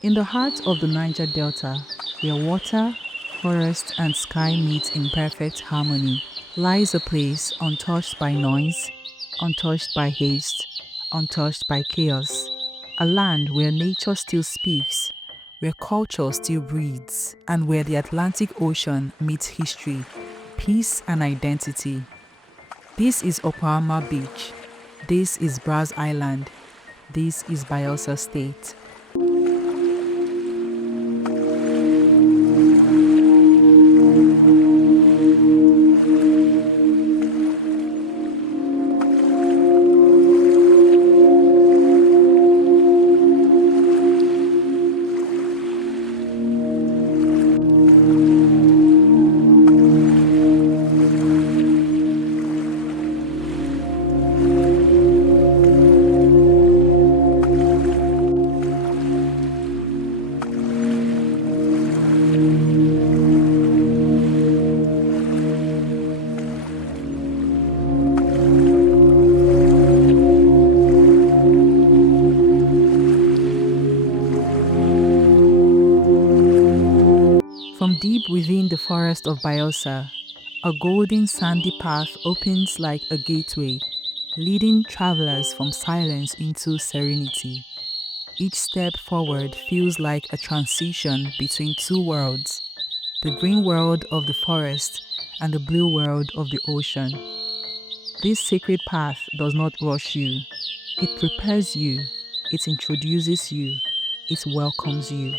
In the heart of the Niger Delta, where water, forest, and sky meet in perfect harmony, lies a place untouched by noise, untouched by haste, untouched by chaos. A land where nature still speaks, where culture still breathes, and where the Atlantic Ocean meets history, peace, and identity. This is Okpoama Beach. This is Braz Island. This is Bayelsa State. From deep within the forest of Bayelsa, a golden sandy path opens like a gateway, leading travelers from silence into serenity. Each step forward feels like a transition between two worlds, the green world of the forest and the blue world of the ocean. This sacred path does not rush you. It prepares you, it introduces you, it welcomes you.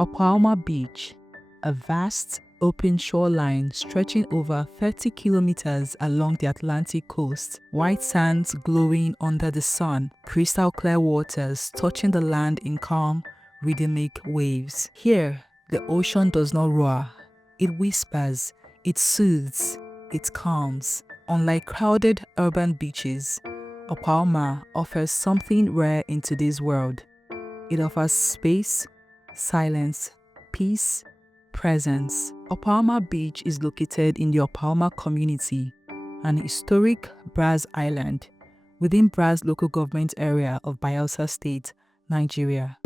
Okpoama Beach, a vast, open shoreline stretching over 30 kilometers along the Atlantic coast, white sands glowing under the sun, crystal clear waters touching the land in calm, rhythmic waves. Here, the ocean does not roar. It whispers, it soothes, it calms. Unlike crowded urban beaches, Okpoama offers something rare in today's world. It offers space, silence, peace, presence. Okpoama Beach is located in the Okpoama community, an historic Braz Island within Braz local government area of Bayelsa State, Nigeria.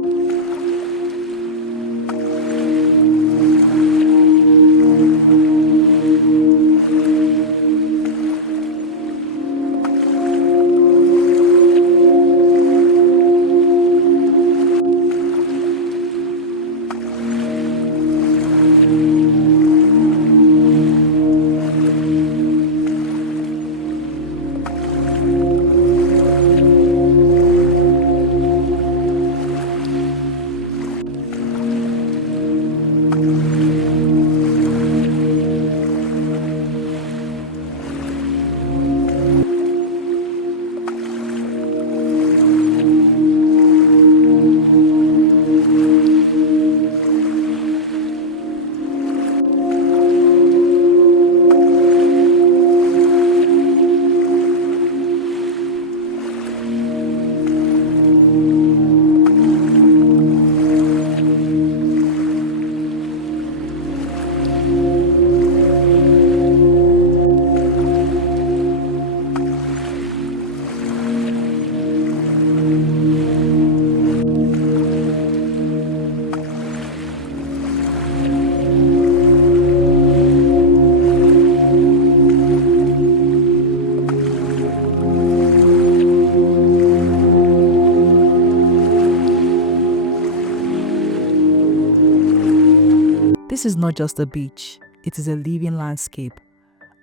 This is not just a beach, it is a living landscape,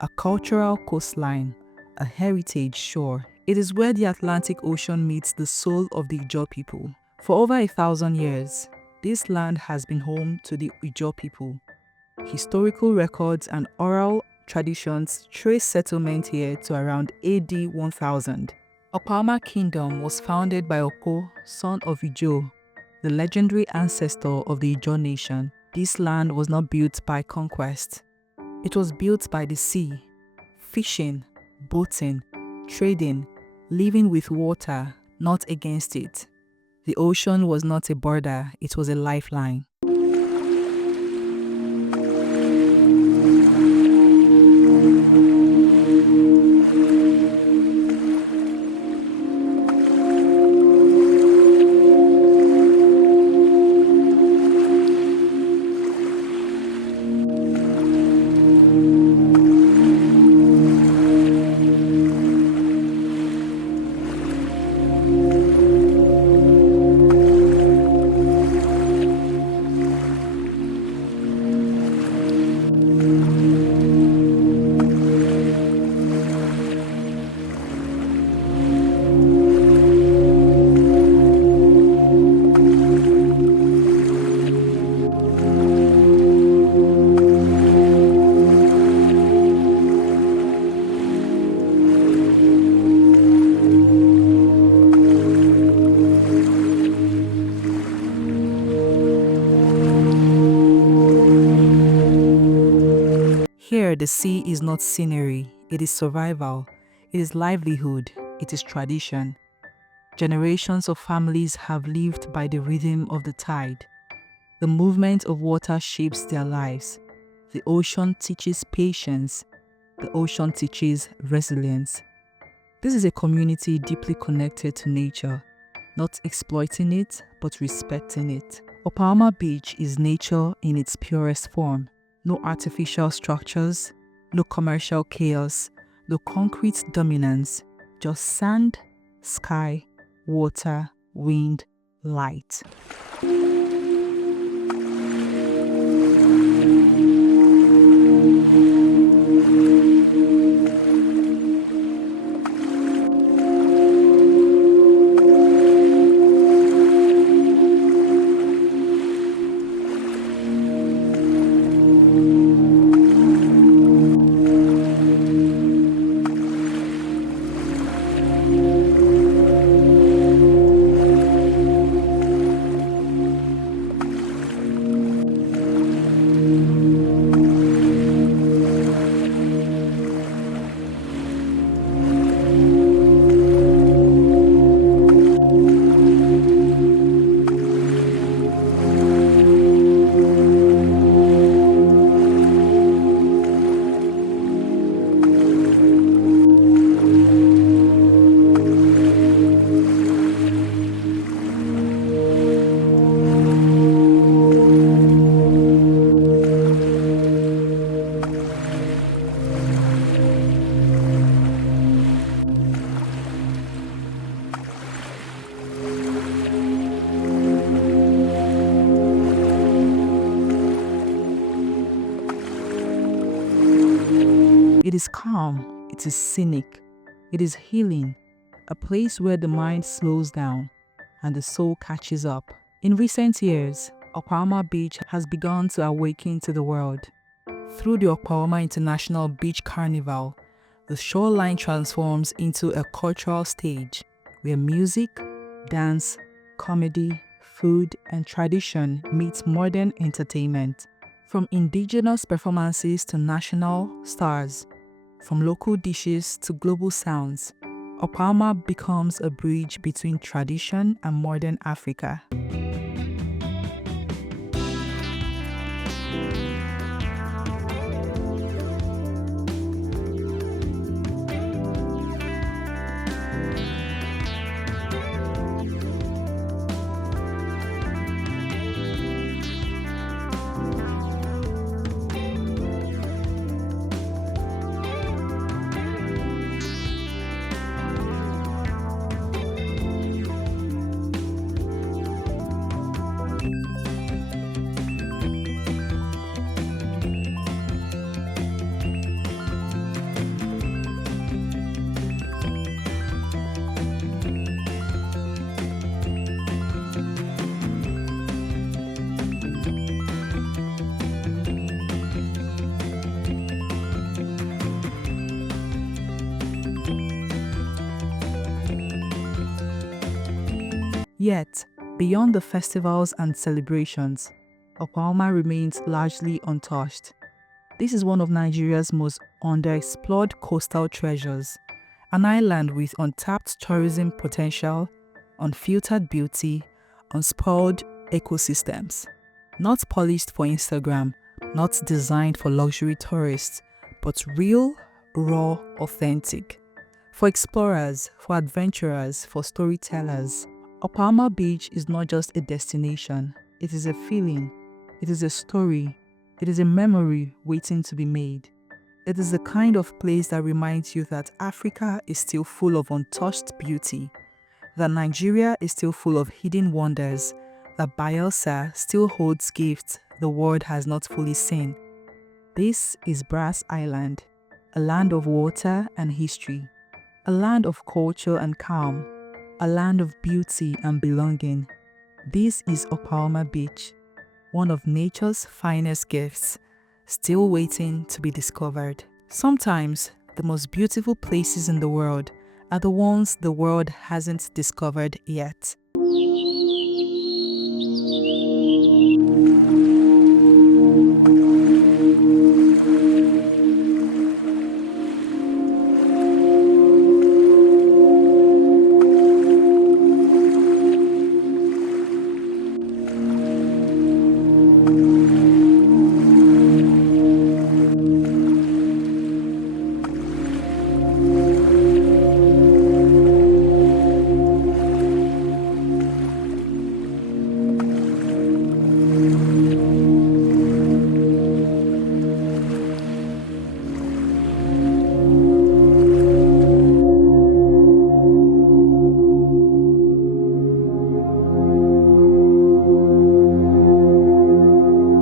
a cultural coastline, a heritage shore. It is where the Atlantic Ocean meets the soul of the Ijaw people. For over 1,000 years, this land has been home to the Ijaw people. Historical records and oral traditions trace settlement here to around AD 1000. Okpoama Kingdom was founded by Okpo, son of Ijaw, the legendary ancestor of the Ijaw nation. This land was not built by conquest. It was built by the sea, fishing, boating, trading, living with water, not against it. The ocean was not a border, it was a lifeline. Here, the sea is not scenery, it is survival, it is livelihood, it is tradition. Generations of families have lived by the rhythm of the tide. The movement of water shapes their lives. The ocean teaches patience. The ocean teaches resilience. This is a community deeply connected to nature, not exploiting it, but respecting it. Okpoama Beach is nature in its purest form. No artificial structures, no commercial chaos, no concrete dominance, just sand, sky, water, wind, light. It is calm, it is scenic, it is healing, a place where the mind slows down and the soul catches up. In recent years, Okpoama Beach has begun to awaken to the world. Through the Okpoama International Beach Carnival, the shoreline transforms into a cultural stage where music, dance, comedy, food, and tradition meet modern entertainment. From indigenous performances to national stars, from local dishes to global sounds, Okpoama becomes a bridge between tradition and modern Africa. Yet, beyond the festivals and celebrations, Okpoama remains largely untouched. This is one of Nigeria's most underexplored coastal treasures, an island with untapped tourism potential, unfiltered beauty, unspoiled ecosystems. Not polished for Instagram, not designed for luxury tourists, but real, raw, authentic. For explorers, for adventurers, for storytellers, Okpoama Beach is not just a destination, it is a feeling, it is a story, it is a memory waiting to be made. It is the kind of place that reminds you that Africa is still full of untouched beauty, that Nigeria is still full of hidden wonders, that Bayelsa still holds gifts the world has not fully seen. This is Brass Island, a land of water and history, a land of culture and calm, a land of beauty and belonging. This is Okpoama Beach, one of nature's finest gifts, still waiting to be discovered. Sometimes, the most beautiful places in the world are the ones the world hasn't discovered yet.